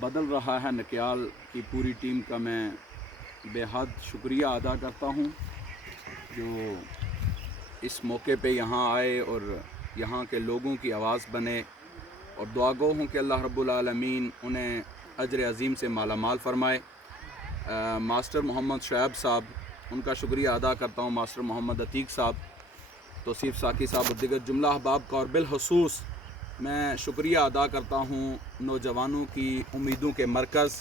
बदल रहा है नकियाल की पूरी टीम का मैं बेहद शुक्रिया अदा करता हूँ जो इस मौके पे यहाँ आए और यहाँ के लोगों की आवाज़ बने, और दुआ गो हूँ कि अल्लाह रब्बुल आलमीन उन्हें अजर अज़ीम से माला माल फरमाए। मास्टर मोहम्मद शुएब साहब, उनका शुक्रिया अदा करता हूँ, मास्टर मोहम्मद अतीक साहब, तौसीफ़ साकी साहब और दिगर जुमला अहबाब का, और बिलखसूस मैं शुक्रिया अदा करता हूँ नौजवानों की उम्मीदों के मरकज़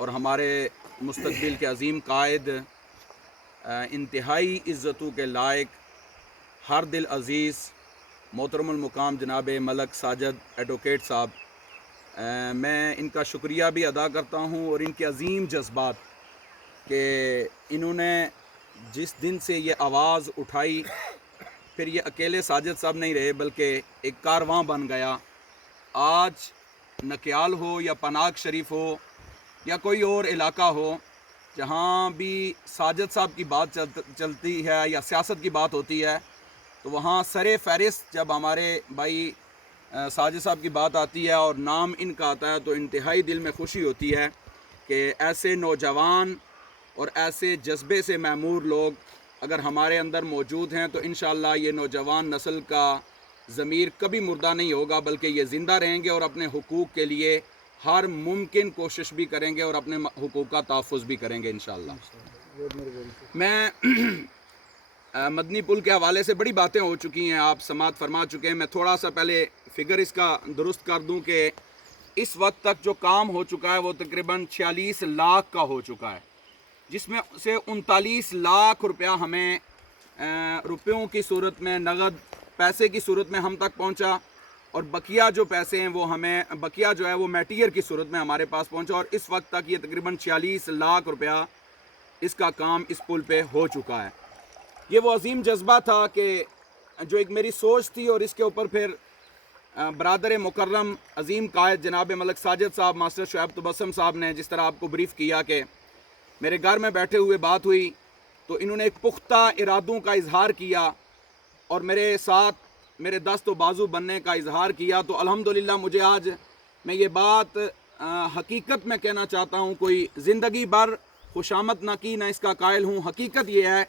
और हमारे मुस्तक़बिल के अज़ीम कायद, इंतहाई इज़्ज़तों के लायक, हर दिल अज़ीज़ मोहतरमुल मुकाम जनाब मलक साजद एडवोकेट साहब, मैं इनका शुक्रिया भी अदा करता हूँ और इनके अज़ीम जज्बात कि इन्होंने जिस दिन से ये आवाज़ उठाई, फिर ये अकेले साजिद साहब नहीं रहे बल्कि एक कारवां बन गया। आज नकियाल हो या पनाग शरीफ हो या कोई और इलाका हो, जहाँ भी साजिद साहब की बात चलती है या सियासत की बात होती है, तो वहाँ सरे फहरिस्त जब हमारे भाई साजिद साहब की बात आती है और नाम इनका आता है तो इंतहाई दिल में खुशी होती है कि ऐसे नौजवान और ऐसे जज्बे से मैमूर लोग अगर हमारे अंदर मौजूद हैं तो इंशाअल्लाह ये नौजवान नस्ल का ज़मीर कभी मुर्दा नहीं होगा, बल्कि ये ज़िंदा रहेंगे और अपने हुकूक़ के लिए हर मुमकिन कोशिश भी करेंगे और अपने हुकूक़ का तहफ़्फ़ुज़ भी करेंगे इंशाअल्लाह। मैं मदनी पुल के हवाले से बड़ी बातें हो चुकी हैं, आप समात फरमा चुके हैं। मैं थोड़ा सा पहले फ़िगर इसका दुरुस्त कर दूं कि इस वक्त तक जो काम हो चुका है वो तकरीबन 46 लाख का हो चुका है, जिसमें से 39 लाख रुपया हमें रुपयों की सूरत में, नगद पैसे की सूरत में हम तक पहुंचा, और बकिया जो पैसे हैं वो हमें, बकिया जो है वो मैटीरियल की सूरत में हमारे पास पहुंचा, और इस वक्त तक ये तकरीबन 46 लाख रुपया इसका काम इस पुल पे हो चुका है। ये वो अजीम जज्बा था कि जो एक मेरी सोच थी, और इसके ऊपर फिर बरादर मुकर्रम अजीम कायद जनाब मलक साजिद साहब, मास्टर शुएब तबस्सुम साहब ने जिस तरह आपको ब्रीफ़ किया कि मेरे घर में बैठे हुए बात हुई, तो इन्होंने एक पुख्ता इरादों का इजहार किया और मेरे साथ मेरे दस्त व बाजू बनने का इजहार किया। तो अल्हम्दुलिल्लाह मुझे आज मैं ये बात हकीकत में कहना चाहता हूँ, कोई ज़िंदगी भर खुशामद ना की ना इसका कायल हूँ। हकीकत ये है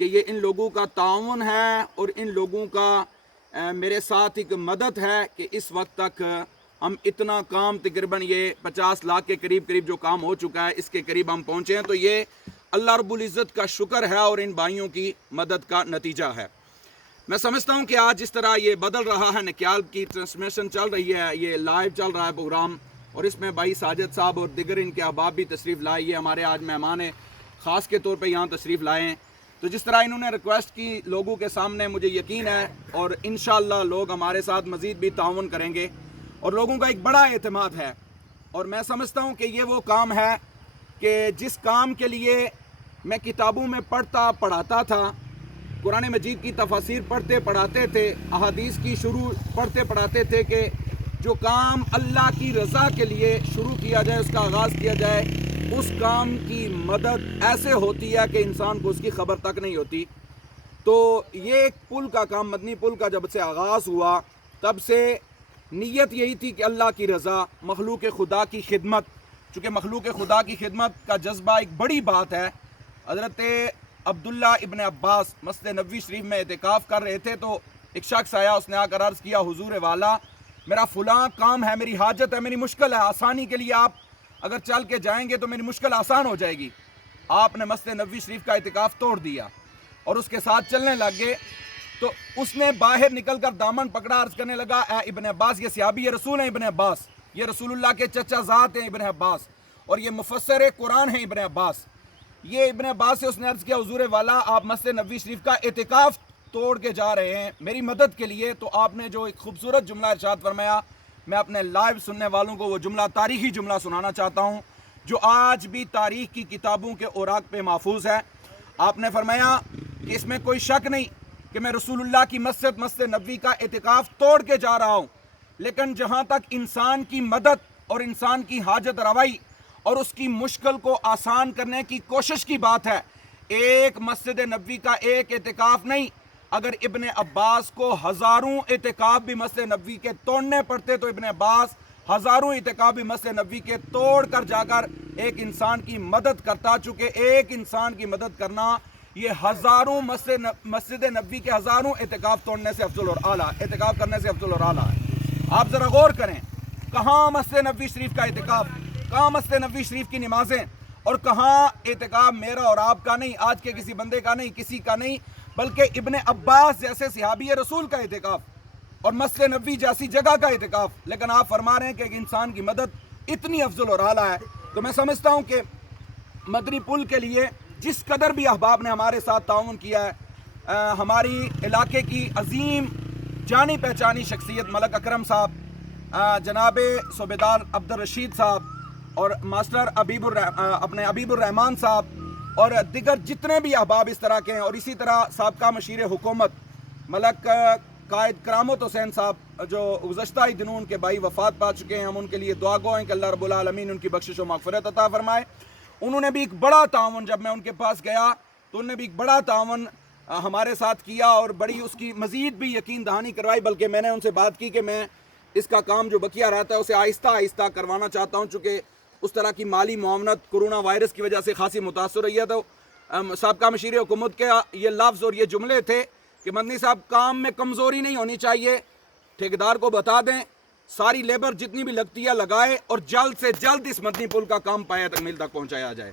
कि ये इन लोगों का ताउन है और इन लोगों का मेरे साथ एक मदद है कि इस वक्त तक हम इतना काम, तकरीबन ये 50 लाख के करीब जो काम हो चुका है, इसके करीब हम पहुँचे हैं। तो ये अल्लाह रब्बुल इज़्ज़त का शुक्र है और इन भाइयों की मदद का नतीजा है। मैं समझता हूँ कि आज जिस तरह ये बदल रहा है, नकियाल की ट्रांसमिशन चल रही है, ये लाइव चल रहा है प्रोग्राम, और इसमें भाई साजिद साहब और दिगर इनके अहबाब भी तशरीफ़ लाए, ये हमारे आज मेहमान ख़ास के तौर पर यहाँ तशरीफ़ लाए हैं। तो जिस तरह इन्होंने रिक्वेस्ट की लोगों के सामने, मुझे यकीन है और इंशाअल्लाह लोग हमारे साथ मज़ीद भी ताउन करेंगे, और लोगों का एक बड़ा एतमाद है। और मैं समझता हूँ कि ये वो काम है कि जिस काम के लिए मैं किताबों में पढ़ाता था, कुरान मजीद की तफसीर पढ़ते पढ़ाते थे, अहादीस की शुरू पढ़ते पढ़ाते थे कि जो काम अल्लाह की रज़ा के लिए शुरू किया जाए, उसका आगाज़ किया जाए, उस काम की मदद ऐसे होती है कि इंसान को उसकी खबर तक नहीं होती। तो ये एक पुल का काम, मदनी पुल का जब से आगाज़ हुआ, तब से नीयत यही थी कि अल्लाह की रज़ा, मखलूक खुदा की खिदमत, चूँकि मखलूक खुदा की खिदमत का जज्बा एक बड़ी बात है। हज़रत अब्दुल्ला इब्न अब्बास मस्जिद नबवी शरीफ में एतिकाफ़ कर रहे थे, तो एक शख्स आया, उसने आकर अर्ज़ किया, हुजूर वाला मेरा फ़लाँ काम है, मेरी हाजत है, मेरी मुश्किल है, आसानी के लिए आप अगर चल के जाएंगे तो मेरी मुश्किल आसान हो जाएगी। आपने मस्जिद नबवी शरीफ का एतिकाफ़ तोड़ दिया और उसके साथ चलने लग गए। तो उसने बाहर निकल कर दामन पकड़ा, अर्ज़ करने लगा, ए इब्न अब्बास, ये सहाबी रसूल हैं इब्न अब्बास, ये रसूलुल्लाह के चचा ज़ात हैं इब्न अब्बास, और ये मुफस्सिर कुरान हैं इब्न अब्बास। ये इब्न अब्बास से उसने अर्ज़ किया, हुजूर वाला आप मस्जिद नबवी शरीफ का एतिकाफ़ तोड़ के जा रहे हैं मेरी मदद के लिए। तो आपने जो एक खूबसूरत जुमला इरशाद फरमाया, मैं अपने लाइव सुनने वालों को वो जुमला, तारीख़ी जुमला सुनाना चाहता हूँ जो आज भी तारीख़ की किताबों के औराक पे महफूज है। आपने फरमाया कि इसमें कोई शक नहीं कि मैं रसूलुल्लाह की मस्जिद नबवी का एतिकाफ़ तोड़ के जा रहा हूँ, लेकिन जहाँ तक इंसान की मदद और इंसान की हाजत रवाई और उसकी मुश्किल को आसान करने की कोशिश की बात है, एक मस्जिद नबवी का एक एतिकाफ़ नहीं, अगर इब्ने अब्बास को हज़ारों एतिकाफ़ भी मस्जिद नबवी के तोड़ने पड़ते तो इब्ने अब्बास हज़ारों इत्काफ़ी मस्जिद नबी के तोड़ कर जाकर एक इंसान की मदद करता, चूँकि एक इंसान की मदद करना ये हज़ारों मस्जिद नबी के हज़ारों इत्काफ़ तोड़ने से अफजल और आला, इत्काफ़ करने से अफजल और आला है। आप ज़रा गौर करें, कहाँ मस्जिद नबी शरीफ का इत्काफ़, कहाँ मस्जिद नबी शरीफ की नमाजें, और कहाँ इत्काफ़ मेरा और आपका नहीं, आज के किसी बंदे का नहीं, किसी का नहीं, बल्कि इब्ने अब्बास जैसे सहाबी रसूल का इत्काफ़ और मस्जिद नबी जैसी जगह का इत्काफ़। लेकिन आप फरमा रहे हैं कि एक इंसान की मदद इतनी अफजल और आला है। तो मैं समझता हूँ कि मदनी पुल के लिए जिस कदर भी अहबाब ने हमारे साथ ताउन किया है, हमारी इलाके की अजीम जानी पहचानी शख्सियत मलक अकरम साहब, जनाब सूबेदार अब्दुल रशीद साहब और मास्टर अपने अबीबुर रहमान साहब और दिगर जितने भी अहबाब इस तरह के हैं, और इसी तरह साबका मशीर हुकूमत मलक कायद करामत हुसैन साहब जो गुज़श्ता ही दिनों उनके भाई वफ़ात पा चुके हैं, हम उनके लिए दुआ गो हैं कि अल्लाह रब्बुल आलमीन उनकी बख्शिश व मग़फ़िरत अता फ़रमाए। उन्होंने भी एक बड़ा तावन, जब मैं उनके पास गया तो उन्होंने भी एक बड़ा तावन हमारे साथ किया और बड़ी उसकी मज़ीद भी यकीन दहानी करवाई। बल्कि मैंने उनसे बात की कि मैं इसका काम जो बकिया रहता है उसे आहिस्ता आहिस्ता करवाना चाहता हूँ, चूँकि उस तरह की माली मुआवनत कोरोना वायरस की वजह से खासी मुतासर रही है। तो साबका मशीर हुकूमत के ये लफ्ज़ और ये जुमले थे कि मदनी साहब काम में कमज़ोरी नहीं होनी चाहिए, ठेकेदार को बता दें सारी लेबर जितनी भी लगती है लगाए और जल्द से जल्द इस मदनी पुल का काम पाया तकमील तक पहुंचाया जाए।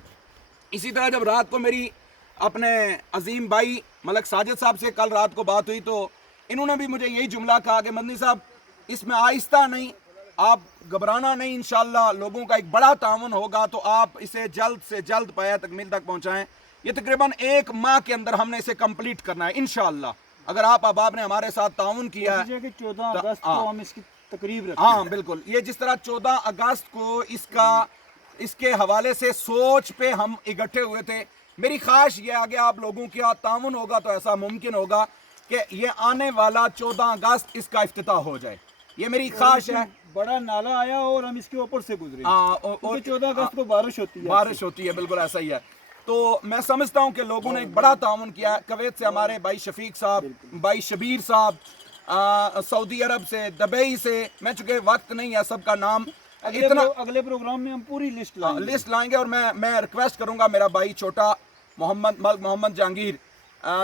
इसी तरह जब रात को मेरी अपने अजीम भाई मलक साजिद साहब से कल रात को बात हुई तो इन्होंने भी मुझे यही जुमला कहा कि मदनी साहब इसमें आहिस्ता नहीं, आप घबराना नहीं, इंशाअल्लाह लोगों का एक बड़ा तावन होगा तो आप इसे जल्द से जल्द पाया तकमील तक पहुँचाएँ। ये तकरीबन 1 माह के अंदर हमने इसे कंप्लीट करना है इंशाअल्लाह। अगर आप अहबाब ने हमारे साथ ताउन किया है, 14 अगस्त को हम इसकी तकरीब रखें। हाँ बिल्कुल, ये जिस तरह 14 अगस्त को इसके हवाले से सोच पे हम इकट्ठे हुए थे, मेरी ख्वाहिश ये आगे आप लोगों का ताउन होगा तो ऐसा मुमकिन होगा कि ये आने वाला 14 अगस्त इसका इफ्तिताह हो जाए। ये मेरी ख्वाहिश है। बड़ा नाला आया और हम इसके ऊपर से गुजरे, और 14 अगस्त को बारिश होती है, बिल्कुल ऐसा ही है। तो मैं समझता हूँ कि लोगों ने एक बड़ा ताउन किया। कुवैत से हमारे भाई शफीक साहब, भाई शबीर साहब, सऊदी अरब से, दुबई से, मैं चूँकि वक्त नहीं है सबका नाम, अगले प्रोग्राम में हम पूरी लिस्ट लाएंगे। और मैं रिक्वेस्ट करूँगा मेरा भाई छोटा मोहम्मद जहांगीर,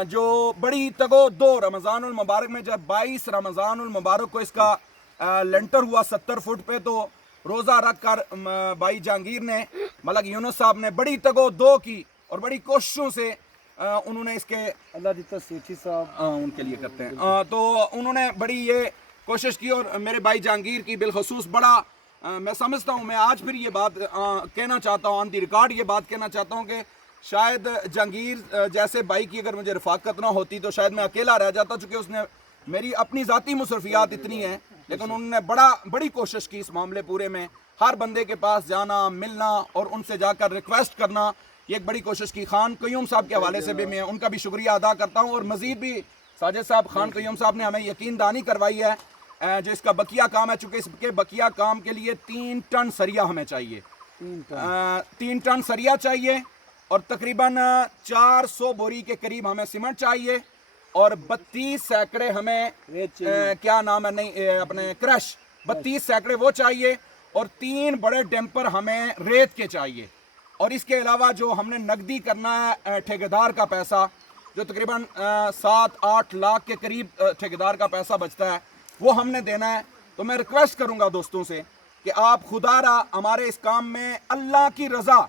जो बड़ी तगो दो रमज़ानुल मुबारक में जब 22 रमज़ानुल मुबारक को इसका लेंटर हुआ 70 फुट पे, तो रोज़ा रख कर भाई जहांगीर ने, मलक यूनुस साहब ने बड़ी तगो दो की और बड़ी कोशिशों से उन्होंने इसके अल्लाह दिता सेठी साहब उनके लिए करते हैं, तो उन्होंने बड़ी ये कोशिश की। और मेरे भाई जहांगीर की बिलखसूस बड़ा मैं समझता हूँ, मैं आज फिर ये बात कहना चाहता हूँ, ऑन दी रिकॉर्ड ये बात कहना चाहता हूँ कि शायद जहांगीर जैसे भाई की अगर मुझे रफाकत ना होती तो शायद मैं अकेला रह जाता, चूँकि उसने मेरी अपनी ज़ाती मुसरफियात इतनी हैं, लेकिन उन्होंने बड़ी कोशिश की इस मामले पूरे में, हर बंदे के पास जाना, मिलना और उनसे जाकर रिक्वेस्ट करना, ये एक बड़ी कोशिश की। खान क़य्यूम साहब के हवाले से भी मैं उनका भी शुक्रिया अदा करता हूँ। और मज़ीद भी साजिद साहब, खान क़य्यूम साहब ने हमें यकीन दहानी करवाई है जो इसका बकिया काम है, चूँकि इसके बकिया काम के लिए 3 टन सरिया हमें चाहिए, 3 टन सरिया चाहिए और तकरीबन 400 बोरी के करीब हमें सीमेंट चाहिए और 32 सैकड़े हमें क्या नाम है नहीं अपने क्रश 32 सैकड़े वो चाहिए और 3 बड़े डैम्पर हमें रेत के चाहिए। और इसके अलावा जो हमने नकदी करना है ठेकेदार का पैसा, जो तकरीबन 7-8 लाख के करीब ठेकेदार का पैसा बचता है, वो हमने देना है। तो मैं रिक्वेस्ट करूंगा दोस्तों से कि आप खुदारा हमारे इस काम में अल्लाह की रज़ा,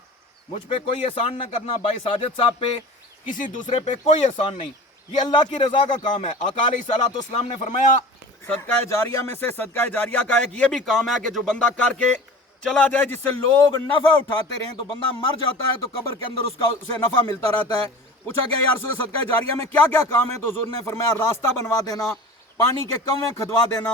मुझ पे कोई एहसान न करना, भाई साजिद साहब पे, किसी दूसरे पे कोई एहसान नहीं, ये अल्लाह की रज़ा का काम है। आका अलैहिस्सलाम ने फरमाया सदका जारिया में से सदका जारिया का एक ये भी काम है कि जो बंदा करके चला जाए जिससे लोग नफ़ा उठाते रहें, तो बंदा मर जाता है तो कब्र के अंदर उसे नफ़ा मिलता रहता है। पूछा गया यार रसूल सदका जारिया में क्या क्या काम है, तो हुज़ूर ने फरमाया रास्ता बनवा देना, पानी के कुएं खुदवा देना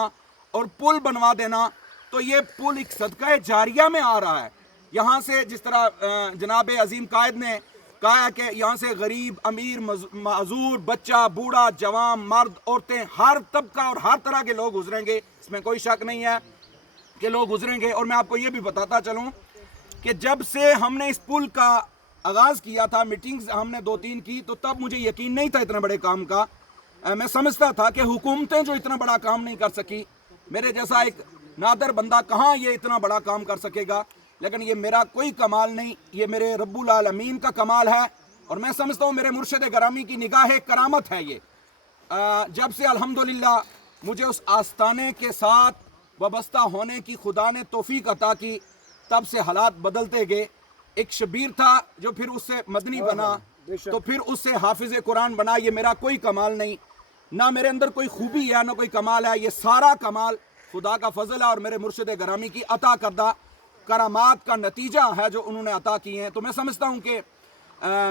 और पुल बनवा देना। तो ये पुल एक सदका जारिया में आ रहा है। यहाँ से जिस तरह जनाब अजीम कायद ने कहा है कि यहाँ से गरीब, अमीर, मजूर, बच्चा, बूढ़ा, जवान, मर्द, औरतें, हर तबका और हर तरह के लोग गुजरेंगे, इसमें कोई शक नहीं है कि लोग गुजरेंगे। और मैं आपको ये भी बताता चलूँ कि जब से हमने इस पुल का आगाज़ किया था, मीटिंग्स हमने 2-3 की, तो तब मुझे यकीन नहीं था इतने बड़े काम का। मैं समझता था कि हुकूमतें जो इतना बड़ा काम नहीं कर सकी, मेरे जैसा एक नादर बंदा कहाँ ये इतना बड़ा काम कर सकेगा, लेकिन ये मेरा कोई कमाल नहीं, ये मेरे रब्बुल आलमीन का कमाल है। और मैं समझता हूँ मेरे मुर्शिद गरामी की निगाह करामत है ये। जब से अल्हम्दुलिल्लाह मुझे उस आस्ताने के साथ वाबस्ता होने की खुदा ने तौफीक अता की, तब से हालात बदलते गए। एक शबीर था जो फिर उससे मदनी बना, तो फिर उससे हाफिज़ कुरान बना। ये मेरा कोई कमाल नहीं, ना मेरे अंदर कोई खूबी है ना कोई कमाल है, ये सारा कमाल खुदा का फजल है और मेरे मुर्शिद गरामी की अता करदा करामात का नतीजा है जो उन्होंने अता किए हैं। तो मैं समझता हूँ कि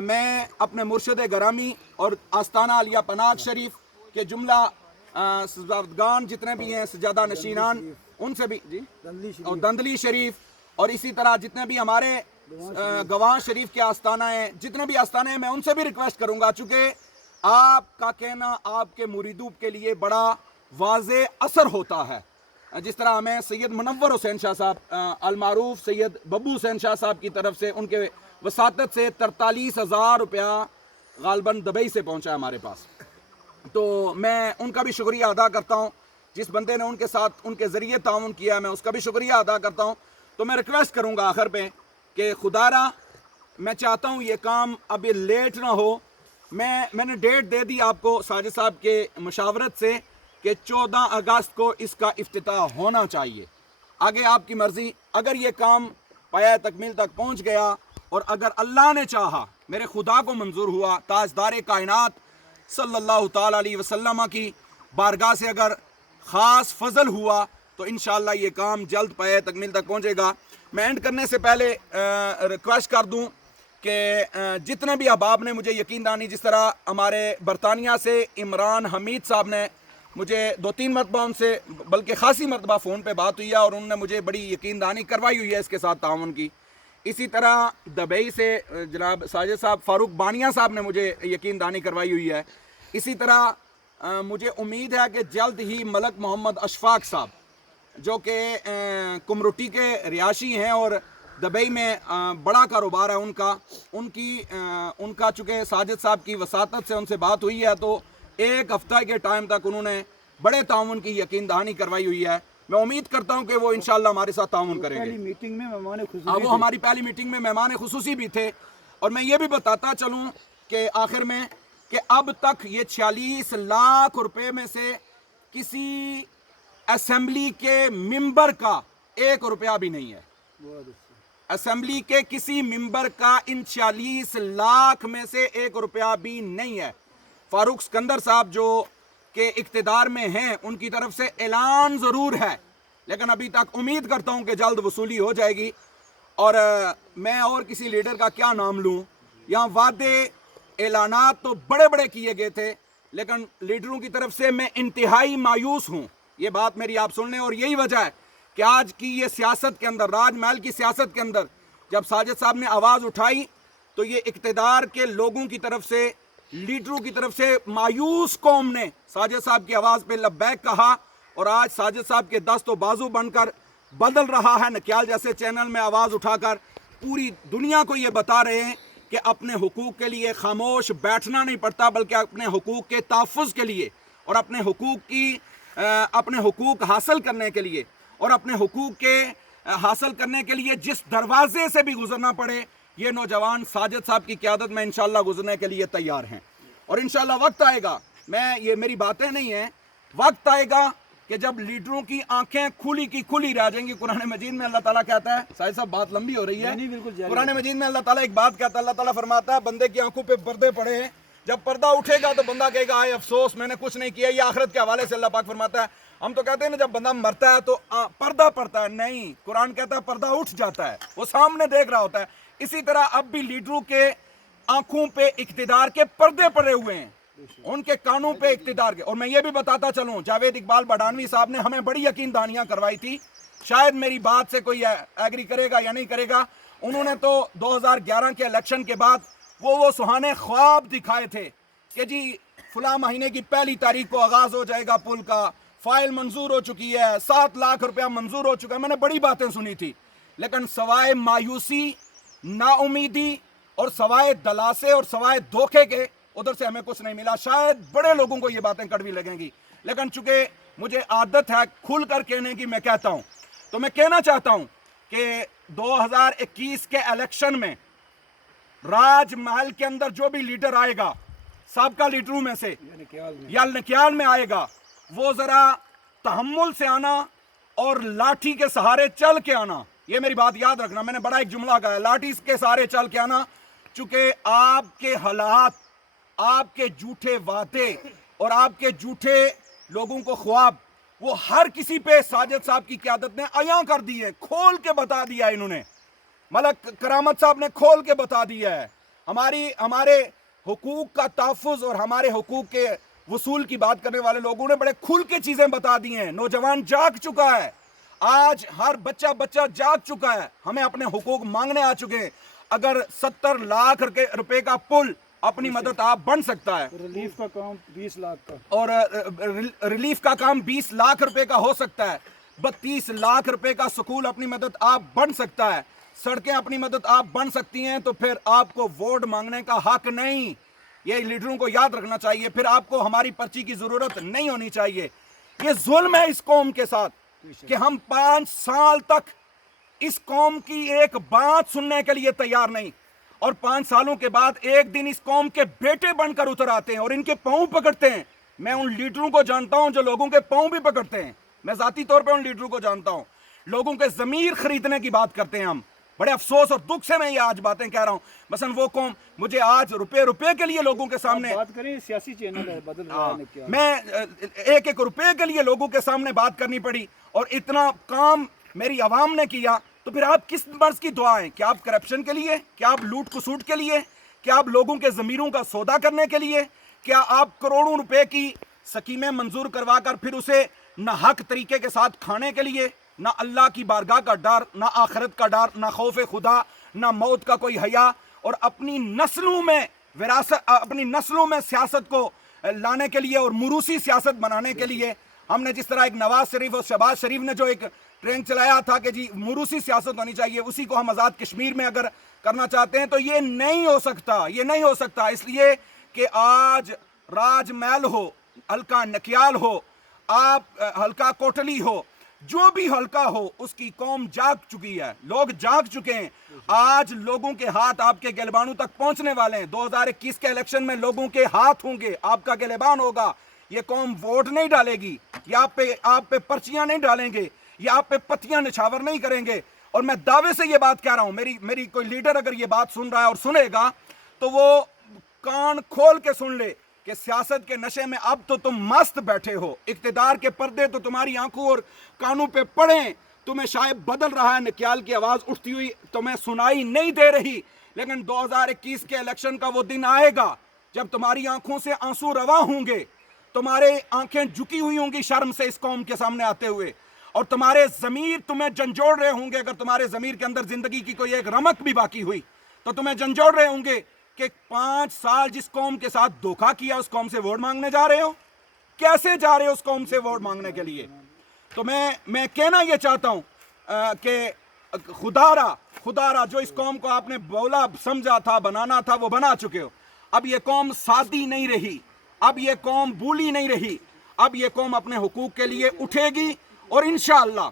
मैं अपने मुर्शिद गरामी और आस्ताना अलिया पनाग शरीफ के जुमला सजादगान जितने भी हैं, सजादा नशीनान, उनसे भी जी, और दंदली शरीफ, और इसी तरह जितने भी हमारे गवाह शरीफ के आस्ताना हैं, जितने भी आस्ताने हैं, मैं उनसे भी रिक्वेस्ट करूंगा, चूँकि आपका कहना आपके मुरीदों के लिए बड़ा वाज़े असर होता है। जिस तरह हमें सैयद मुनव्वर हुसैन शाह साहब अलमारूफ सैयद बब्बू हुसैन शाह साहब की तरफ से उनके वसातत से 43,000 रुपया गालबन दुबई से पहुंचा हमारे पास। तो मैं उनका भी शुक्रिया अदा करता हूं, जिस बंदे ने उनके साथ उनके ज़रिए ताउन किया, मैं उसका भी शुक्रिया अदा करता हूं। तो मैं रिक्वेस्ट करूंगा आखिर पे कि खुदारा, मैं चाहता हूं ये काम अभी लेट ना हो। मैंने डेट दे दी आपको साजिद साहब के मशावरत से कि 14 अगस्त को इसका इफ्तिताह होना चाहिए। आगे आपकी मर्ज़ी, अगर ये काम पाया तकमील तक पहुंच गया और अगर अल्लाह ने चाहा, मेरे खुदा को मंजूर हुआ, ताजदार कायनात सल्लल्लाहु ताला अलैहि वसल्लम की बारगाह से अगर ख़ास फजल हुआ, तो इंशाअल्लाह ये काम जल्द पाया तकमील तक पहुंचेगा। मैं एंड करने से पहले रिक्वेस्ट कर दूं कि जितने भी अहबाब ने मुझे यकीन दानी, जिस तरह हमारे बरतानिया से इमरान हमीद साहब ने मुझे 2-3 मरतबा उनसे, बल्कि खासी मरतबा फ़ोन पे बात हुई है और उन्होंने मुझे बड़ी यकीन दानी करवाई हुई है इसके साथ ताउन की। इसी तरह दुबई से जनाब साजिद साहब फ़ारूक बानिया साहब ने मुझे यकीन दानी करवाई हुई है। इसी तरह मुझे उम्मीद है कि जल्द ही मलक मोहम्मद अशफाक साहब, जो कि कुमरुटी के रिहाशी हैं और दुबई में बड़ा कारोबार है उनका चूँकि साजिद साहब की वसातत से उनसे बात हुई है, तो 1 हफ्ता के टाइम तक उन्होंने बड़े ताउन की यकीन दहानी करवाई हुई है। मैं उम्मीद करता हूं कि वो इंशाल्लाह हमारे साथ ताउन करेंगे। पहली मीटिंग में मेहमान खुसूसी वो हमारी पहली मीटिंग में मेहमान खुसूसी भी थे। और मैं ये भी बताता चलूं कि आखिर में कि अब तक ये 46 लाख रुपए में से किसी असेंबली के मेंबर का 1 रुपया भी नहीं है। असेंबली के किसी मेंबर का इन 46 लाख में से 1 रुपया भी नहीं है। फारूक सिकंदर साहब जो के इख्तिदार में हैं, उनकी तरफ से ऐलान ज़रूर है, लेकिन अभी तक उम्मीद करता हूं कि जल्द वसूली हो जाएगी। और मैं और किसी लीडर का क्या नाम लूं, यहाँ वादे ऐलानात तो बड़े बड़े किए गए थे, लेकिन लीडरों की तरफ से मैं इंतहाई मायूस हूँ। ये बात मेरी आप सुन लें। और यही वजह है कि आज की ये सियासत के अंदर, राजमहल की सियासत के अंदर, जब साजिद साहब ने आवाज़ उठाई तो ये इक़्तिदार के लोगों की तरफ से, लीडरों की तरफ से मायूस कौम ने साजिद साहब की आवाज़ पे लब्बैक कहा। और आज साजिद साहब के दस्त व बाजू बनकर बदल रहा है नक्याल जैसे चैनल में आवाज़ उठाकर पूरी दुनिया को ये बता रहे हैं कि अपने हुकूक के लिए खामोश बैठना नहीं पड़ता, बल्कि अपने हुकूक के तहफ़्फ़ुज़ के लिए और अपने हुकूक हासिल करने के लिए और अपने हुकूक के हासिल करने के लिए जिस दरवाजे से भी गुजरना पड़े, ये नौजवान साजिद साहब की क़यादत में इंशाल्लाह गुजरने के लिए तैयार हैं। और इंशाल्लाह वक्त आएगा, ये मेरी बातें नहीं हैं, वक्त आएगा कि जब लीडरों की आंखें खुली की खुली रह जाएंगी। कुरान मजीद में अल्लाह ताला कहता है, साहिब साहब बात लंबी हो रही है, कुरान मजीद में अल्लाह ताला एक बात कहता है, अल्लाह ताला फरमाता है बंदे की आंखों पे पर्दे पड़े हैं, जब पर्दा उठेगा तो बंदा कहेगा आए अफसोस मैंने कुछ नहीं किया। ये आखिरत के हवाले से अल्लाह पाक फरमाता है। हम तो कहते हैं ना जब बंदा मरता है तो पर्दा पड़ता है, नहीं, कुरान कहता है पर्दा उठ जाता है, वो सामने देख रहा होता है। इसी तरह अब भी लीडरों के आंखों पे इक़्तिदार के पर्दे पड़े हुए हैं, उनके कानों पे इक़्तिदार के। और मैं ये भी बताता चलूं, जावेद इकबाल बडानवी साहब ने हमें बड़ी यकीन दहानियां करवाई थी, शायद मेरी बात से कोई एग्री करेगा या नहीं करेगा। उन्होंने तो 2011 के इलेक्शन के बाद वो सुहाने ख्वाब दिखाए थे कि जी फला महीने की 1 तारीख को आगाज हो जाएगा पुल का, फाइल मंजूर हो चुकी है, 7 लाख रुपया मंजूर हो चुका है। मैंने बड़ी बातें सुनी थी, लेकिन सवाए मायूसी, नाउमीदी और सवाए दलासे और सवाए धोखे के उधर से हमें कुछ नहीं मिला। शायद बड़े लोगों को ये बातें कड़वी लगेंगी, लेकिन चूंकि مجھے عادت ہے کھل کر کہنے کی، میں کہتا ہوں. تو میں کہنا چاہتا ہوں کہ 2021 کے الیکشن میں راج محل کے اندر جو بھی لیڈر آئے گا سابقہ لیڈروں میں سے یا نکیال میں آئے گا، وہ ذرا تحمل سے آنا اور لاٹھی کے سہارے چل کے آنا. یہ میری بات یاد رکھنا، میں نے بڑا ایک جملہ کہا ہے، لاٹھی کے سہارے چل کے آنا. چونکہ آپ کے حالات، آپ کے جھوٹے وعدے اور آپ کے جھوٹے لوگوں کو خواب، وہ ہر کسی پہ ساجد صاحب کی قیادت نے عیاں کر دی ہے، کھول کے بتا دیا ہے. انہوں نے ملک کرامت صاحب نے کھول کے بتا دیا ہے. ہمارے حقوق کا تحفظ اور ہمارے حقوق کے وصول کی بات کرنے والے لوگوں نے بڑے کھل کے چیزیں بتا دی ہیں. نوجوان جاگ چکا ہے، آج ہر بچہ جاگ چکا ہے. ہمیں اپنے حقوق مانگنے آ چکے ہیں. اگر 70 لاکھ روپے کا پل اپنی مدد آپ بن سکتا ہے، ریلیف کا کام 20 لاکھ کا، اور ریلیف کا کام 20 لاکھ روپے کا ہو سکتا ہے، 32 لاکھ روپے کا سکول اپنی مدد آپ بن سکتا ہے، سڑکیں اپنی مدد آپ بن سکتی ہیں، تو پھر آپ کو ووٹ مانگنے کا حق نہیں. یہ لیڈروں کو یاد رکھنا چاہیے. پھر آپ کو ہماری پرچی کی ضرورت نہیں ہونی چاہیے. یہ ظلم ہے اس قوم کے ساتھ کہ ہم 5 سال تک اس قوم کی ایک بات سننے کے لیے تیار نہیں، اور 5 سالوں کے بعد ایک دن اس قوم کے بیٹے بن کر اتر آتے ہیں اور ان کے پاؤں پکڑتے ہیں. میں ان لیڈروں کو جانتا ہوں جو لوگوں کے پاؤں بھی پکڑتے ہیں. میں ذاتی طور پہ ان لیڈروں کو جانتا ہوں. لوگوں کے ضمیر خریدنے کی بات کرتے ہیں. ہم بڑے افسوس اور دکھ سے میں یہ آج باتیں کہہ رہا ہوں. مثلا وہ قوم مجھے آج روپے کے لیے لوگوں کے سامنے بات کریں، سیاسی چینل ہے بدل رہا ہے، میں ایک روپے کے لیے لوگوں کے سامنے بات کرنی پڑی، اور اتنا کام میری عوام نے کیا. تو پھر آپ کس مرض کی دعائیں؟ کیا آپ کرپشن کے لیے؟ کیا آپ لوٹ کسوٹ کے لیے؟ کیا آپ لوگوں کے ضمیروں کا سودا کرنے کے لیے؟ کیا آپ کروڑوں روپے کی سکیمیں منظور کروا کر پھر اسے نہ حق طریقے کے ساتھ کھانے کے لیے؟ نہ اللہ کی بارگاہ کا ڈر، نہ آخرت کا ڈر، نہ خوف خدا، نہ موت کا کوئی حیا، اور اپنی نسلوں میں وراثت، اپنی نسلوں میں سیاست کو لانے کے لیے اور موروثی سیاست بنانے کے لیے ہم نے جس طرح ایک نواز شریف اور شہباز شریف نے جو ایک ٹرینڈ چلایا تھا کہ جی موروثی سیاست ہونی چاہیے، اسی کو ہم آزاد کشمیر میں اگر کرنا چاہتے ہیں تو یہ نہیں ہو سکتا. یہ نہیں ہو سکتا، اس لیے کہ آج راج محل ہو، حلقہ نکیال ہو، آپ حلقہ کوٹلی ہو، جو بھی حلقہ ہو، اس کی قوم جاگ چکی ہے. لوگ جاگ چکے ہیں. آج لوگوں کے ہاتھ آپ کے گلبانوں تک پہنچنے والے ہیں. 2021 کے الیکشن میں لوگوں کے ہاتھ ہوں گے، آپ کا گلبان ہوگا. یہ قوم ووٹ نہیں ڈالے گی، یا آپ پہ پرچیاں نہیں ڈالیں گے، یا آپ پہ پتیاں نچھاور نہیں کریں گے. اور میں دعوے سے یہ بات کہہ رہا ہوں، میری کوئی لیڈر اگر یہ بات سن رہا ہے اور سنے گا تو وہ کان کھول کے سن لے کہ سیاست کے نشے میں اب تو تم مست بیٹھے ہو. اقتدار کے پردے تو تمہاری آنکھوں اور کانوں پہ پڑیں. تمہیں شاید بدل رہا ہے، نکیال کی آواز اٹھتی ہوئی تمہیں سنائی نہیں دے رہی، لیکن 2021 کے الیکشن کا وہ دن آئے گا جب تمہاری آنکھوں سے آنسو رواں ہوں گے، تمہارے آنکھیں جھکی ہوئی ہوں گی شرم سے اس قوم کے سامنے آتے ہوئے، اور تمہارے ضمیر تمہیں جھنجھوڑ رہے ہوں گے. اگر تمہارے ضمیر کے اندر زندگی کی کوئی ایک رمق بھی باقی ہوئی تو تمہیں جھنجھوڑ رہے ہوں گے کہ 5 سال جس قوم کے ساتھ دھوکہ کیا اس قوم سے ووٹ مانگنے جا رہے ہو. کیسے جا رہے ہو اس قوم سے ووٹ مانگنے کے لیے؟ تو میں کہنا یہ چاہتا ہوں کہ خدا را جو اس قوم کو آپ نے بولا سمجھا تھا، بنانا تھا، وہ بنا چکے ہو. اب یہ قوم سادی نہیں رہی، اب یہ قوم بولی نہیں رہی. اب یہ قوم اپنے حقوق کے لیے اٹھے گی، اور انشاءاللہ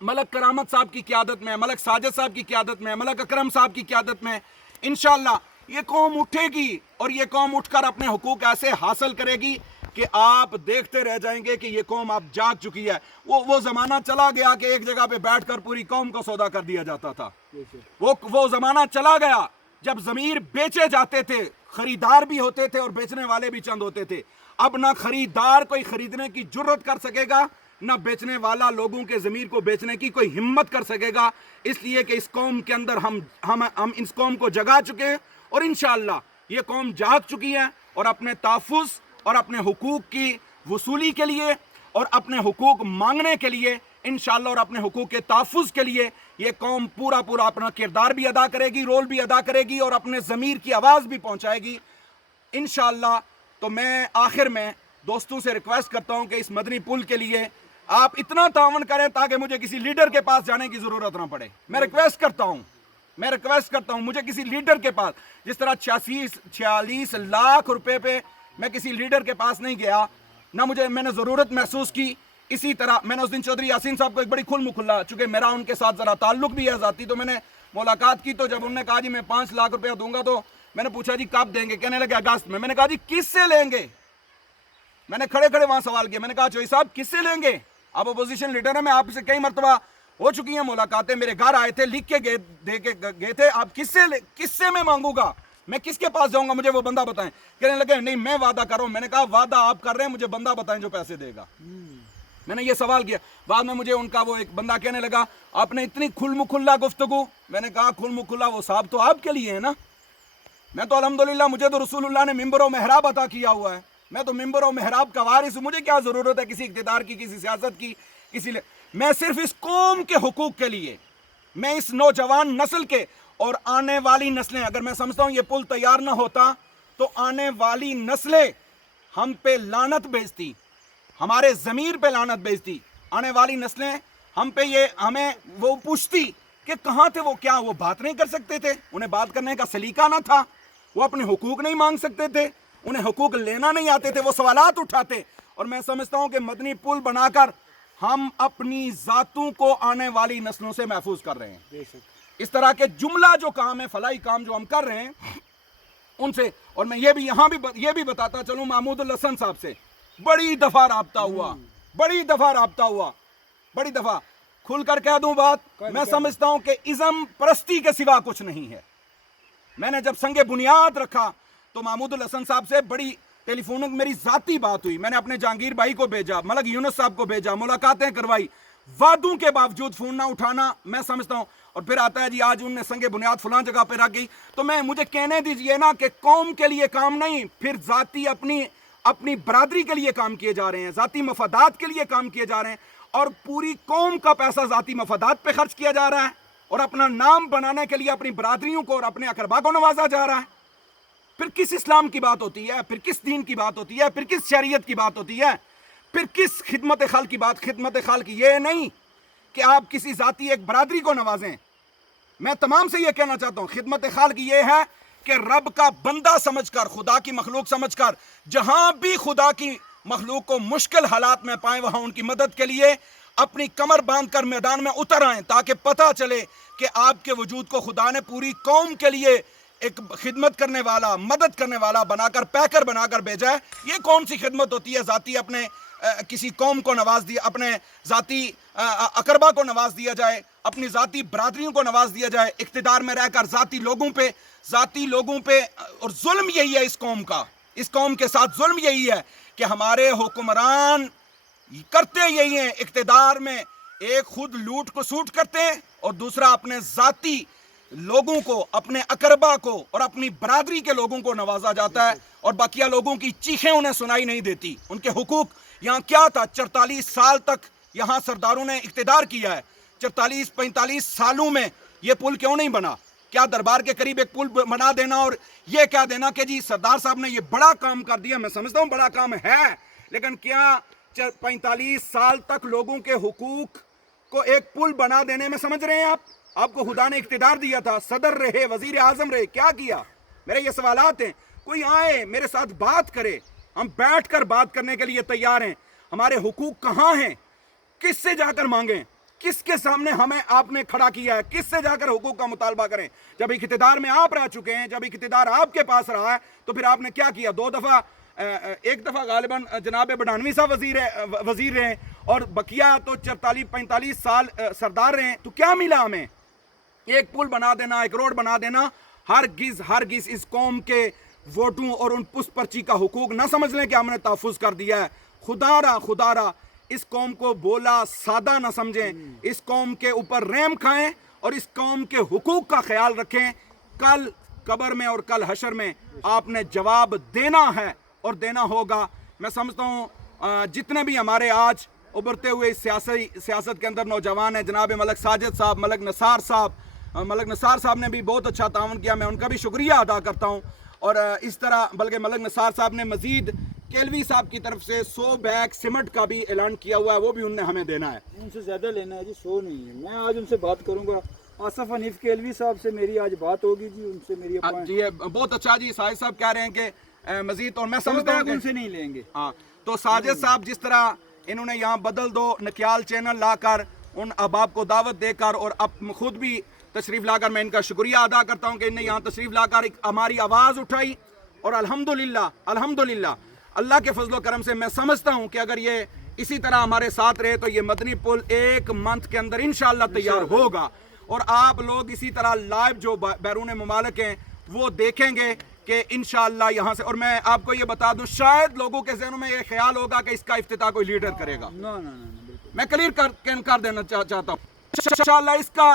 ملک کرامت صاحب کی قیادت میں، ملک ساجد صاحب کی قیادت میں، ملک اکرم صاحب کی قیادت میں انشاءاللہ یہ قوم اٹھے گی، اور یہ قوم اٹھ کر اپنے حقوق ایسے حاصل کرے گی کہ آپ دیکھتے رہ جائیں گے کہ یہ قوم اب جاگ چکی ہے. وہ زمانہ چلا گیا کہ ایک جگہ پہ بیٹھ کر پوری قوم کو سودا کر دیا جاتا تھا. وہ زمانہ چلا گیا جب ضمیر بیچے جاتے تھے. خریدار بھی ہوتے تھے اور بیچنے والے بھی چند ہوتے تھے. اب نہ خریدار کوئی خریدنے کی جرت کر سکے گا، نہ بیچنے والا لوگوں کے ضمیر کو بیچنے کی کوئی ہمت کر سکے گا. اس لیے کہ اس قوم کے اندر ہم اس قوم کو جگا چکے ہیں، اور انشاءاللہ یہ قوم جاگ چکی ہے، اور اپنے تحفظ اور اپنے حقوق کی وصولی کے لیے اور اپنے حقوق مانگنے کے لیے انشاءاللہ اور اپنے حقوق کے تحفظ کے لیے یہ قوم پورا اپنا کردار بھی ادا کرے گی، رول بھی ادا کرے گی، اور اپنے ضمیر کی آواز بھی پہنچائے گی انشاءاللہ. تو میں آخر میں دوستوں سے ریکویسٹ کرتا ہوں کہ اس مدنی پل کے لیے آپ اتنا تعاون کریں تاکہ مجھے کسی لیڈر کے پاس جانے کی ضرورت نہ پڑے. میں ریکویسٹ کرتا ہوں مجھے کسی لیڈر کے پاس، جس طرح 46 لاکھ روپے پہ میں کسی لیڈر کے پاس نہیں گیا نہ مجھے میں نے ضرورت محسوس کی. اسی طرح میں نے اس دن چودھری یاسین صاحب کو ایک بڑی کھل مکھلا، چونکہ میرا ان کے ساتھ ذرا تعلق بھی ہے ذاتی، تو میں نے ملاقات کی. تو جب انہوں نے کہا جی میں 5 لاکھ روپیہ دوں گا، تو میں نے پوچھا جی کب دیں گے؟ کہنے لگے اگست میں. میں نے کہا جی کس سے لیں گے؟ میں نے کھڑے کھڑے وہاں سوال کیا. میں نے کہا چوہی صاحب کس سے لیں گے؟ آپ اپوزیشن لیڈر ہیں، میں آپ سے کئی مرتبہ ہو چکی ہیں ملاقاتیں، میرے گھر آئے تھے، لکھ کے دے کے گئے تھے. آپ کس سے میں مانگوں گا؟ میں کس کے پاس جاؤں گا؟ مجھے وہ بندہ بتائیں. کہنے لگے نہیں میں وعدہ کر رہا ہوں. میں نے کہا وعدہ آپ کر رہے ہیں، مجھے بندہ بتائیں جو پیسے دے گا. میں نے یہ سوال کیا. بعد میں مجھے ان کا وہ ایک بندہ کہنے لگا آپ نے اتنی کھل مکھلا گفتگو. میں نے کہا کھل مکھلا وہ صاحب تو آپ کے لیے ہے نا. میں تو الحمدللہ مجھے تو رسول اللہ نے ممبر و محراب عطا کیا ہوا ہے. میں تو ممبر و محراب کا وارث ہوں. مجھے کیا ضرورت ہے کسی اقتدار کی، کسی سیاست کی، کسی لئے. میں صرف اس قوم کے حقوق کے لیے، میں اس نوجوان نسل کے اور آنے والی نسلیں، اگر میں سمجھتا ہوں یہ پل تیار نہ ہوتا تو آنے والی نسلیں ہم پہ لعنت بھیجتی، ہمارے ضمیر پہ لعنت بھیجتی. آنے والی نسلیں ہم پہ ہمیں وہ پوچھتی کہ کہاں تھے وہ، کیا وہ بات نہیں کر سکتے تھے؟ انہیں بات کرنے کا سلیقہ نہ تھا؟ وہ اپنے حقوق نہیں مانگ سکتے تھے؟ انہیں حقوق لینا نہیں آتے تھے؟ وہ سوالات اٹھاتے. اور میں سمجھتا ہوں کہ مدنی پل بنا کر ہم اپنی ذاتوں کو آنے والی نسلوں سے محفوظ کر رہے ہیں. اس طرح کے جملہ جو کام ہے، فلاحی کام جو ہم کر رہے ہیں ان سے. اور میں یہ بھی بتاتا چلوں، محمود الحسن صاحب سے بڑی دفعہ رابطہ ہوا، بڑی دفعہ کھل کر کہہ دوں بات، میں سمجھتا ہوں کہ ازم پرستی کے سوا کچھ نہیں ہے. میں نے جب سنگ بنیاد رکھا تو محمود الحسن صاحب سے بڑی ٹیلی فون میری ذاتی بات ہوئی. میں نے اپنے جہانگیر بھائی کو بھیجا، ملک یونس صاحب کو بھیجا، ملاقاتیں کروائی. وعدوں کے باوجود فون نہ اٹھانا، میں سمجھتا ہوں. اور پھر آتا ہے جی آج انہوں نے سنگ بنیاد فلاں جگہ پہ رکھ گئی. تو مجھے کہنے دیجئے نا کہ قوم کے لیے کام نہیں، پھر ذاتی اپنی برادری کے لیے کام کیے جا رہے ہیں، ذاتی مفادات کے لیے کام کیے جا رہے ہیں، اور پوری قوم کا پیسہ ذاتی مفادات پہ خرچ کیا جا رہا ہے، اور اپنا نام بنانے کے لیے اپنی برادریوں کو اور اپنے اقربا کو نوازا جا رہا ہے. پھر کس اسلام کی بات ہوتی ہے؟ پھر کس دین کی بات ہوتی ہے؟ پھر کس شریعت کی بات ہوتی ہے؟ پھر کس خدمت خلق کی بات؟ خدمت خلق یہ نہیں کہ آپ کسی ذاتی ایک برادری کو نوازیں. میں تمام سے یہ کہنا چاہتا ہوں، خدمت خلق یہ ہے کہ رب کا بندہ سمجھ کر، خدا کی مخلوق سمجھ کر، جہاں بھی خدا کی مخلوق کو مشکل حالات میں پائیں وہاں ان کی مدد کے لیے اپنی کمر باندھ کر میدان میں اتر آئیں، تاکہ پتہ چلے کہ آپ کے وجود کو خدا نے پوری قوم کے لیے ایک خدمت کرنے والا، مدد کرنے والا بنا کر، پیکر بنا کر بھیجا ہے. یہ کون سی خدمت ہوتی ہے؟ ذاتی اپنے کسی قوم کو نواز دیا، اپنے ذاتی اقربا کو نواز دیا جائے، اپنی ذاتی برادریوں کو نواز دیا جائے، اقتدار میں رہ کر ذاتی لوگوں پہ. اور ظلم یہی ہے اس قوم کا، اس قوم کے ساتھ ظلم یہی ہے کہ ہمارے حکمران کرتے یہی ہیں. اقتدار میں ایک خود لوٹ کو سوٹ کرتے ہیں اور دوسرا اپنے ذاتی لوگوں کو، اپنے اقربا کو اور اپنی برادری کے لوگوں کو نوازا جاتا ہے، اور باقیہ لوگوں کی چیخیں انہیں سنائی نہیں دیتی. ان کے حقوق یہاں کیا تھا؟ 44 سال تک یہاں سرداروں نے اقتدار کیا ہے. 45 سالوں میں یہ پل کیوں نہیں بنا؟ کیا دربار کے قریب ایک پل بنا دینا اور یہ کہہ دینا کہ جی سردار صاحب نے یہ بڑا کام کر دیا؟ میں سمجھتا ہوں بڑا کام ہے، لیکن کیا 45 سال تک لوگوں کے حقوق کو ایک پل بنا دینے میں سمجھ رہے ہیں آپ کو خدا نے اقتدار دیا تھا، صدر رہے، وزیر اعظم رہے، کیا کیا؟ میرے یہ سوالات ہیں. کوئی آئے میرے ساتھ بات کرے، ہم بیٹھ کر بات کرنے کے لیے تیار ہیں. ہمارے حقوق کہاں ہیں؟ کس سے جا کر مانگیں؟ کس کے سامنے ہمیں آپ نے کھڑا کیا ہے؟ کس سے جا کر حقوق کا مطالبہ کریں؟ جب اقتدار میں آپ رہ چکے ہیں، جب اقتدار آپ کے پاس رہا ہے، تو پھر آپ نے کیا کیا؟ ایک دفعہ غالباً جناب بڑھانوی صاحب وزیر رہے، اور بقیہ تو 45 سال سردار رہے. تو کیا ملا ہمیں؟ ایک پل بنا دینا، ایک روڈ بنا دینا. ہرگز اس قوم کے ووٹوں اور ان پس پرچی کا حقوق نہ سمجھ لیں کہ ہم نے تحفظ کر دیا ہے. خدا را اس قوم کو بولا سادہ نہ سمجھیں، اس قوم کے اوپر رحم کھائیں اور اس قوم کے حقوق کا خیال رکھیں. کل قبر میں اور کل حشر میں آپ نے جواب دینا ہے اور دینا ہوگا. میں سمجھتا ہوں جتنے بھی ہمارے آج ابھرتے ہوئے سیاست کے اندر نوجوان ہیں، جناب ملک ساجد صاحب، ملک نثار صاحب نے بھی بہت اچھا تعاون کیا، میں ان کا بھی شکریہ ادا کرتا ہوں. اور اس طرح بلکہ ملک نثار صاحب نے مزید کیلوی صاحب کی طرف سے 100 بیگ سیمنٹ کا بھی اعلان کیا ہوا ہے، وہ بھی انہوں نے ہمیں دینا ہے. ان سے زیادہ لینا ہے جی، 100 نہیں ہے. میں آج ان سے بات کروں گا. آصف حنیف کیلوی صاحب سے میری آج بات ہوگی جی، ان سے میری جی بہت اچھا. جی ساجد صاحب کہہ رہے ہیں کہ مزید، اور میں سمجھتا ہوں کہ ان سے نہیں لیں گے. ہاں تو ساجد صاحب جس طرح انہوں نے یہاں بدل دو نکیال چینل لا کر ان احباب کو دعوت دے کر اور اب خود بھی تشریف لا کر، میں ان کا شکریہ ادا کرتا ہوں کہ انہیں یہاں تشریف لا کر ہماری آواز اٹھائی، اور الحمدللہ اللہ کے فضل و کرم سے میں سمجھتا ہوں کہ اگر یہ اسی طرح ہمارے ساتھ رہے تو یہ مدنی پل 1 منتھ کے اندر انشاءاللہ تیار ہوگا، اور آپ لوگ اسی طرح لائیو جو بیرون ممالک ہیں وہ دیکھیں گے کہ انشاءاللہ یہاں سے. اور میں آپ کو یہ بتا دوں، شاید لوگوں کے ذہنوں میں یہ خیال ہوگا کہ اس کا افتتاح کوئی لیڈر کرے گا. بالکل میں کلیئر کر دینا چاہتا ہوں، انشاءاللہ اس کا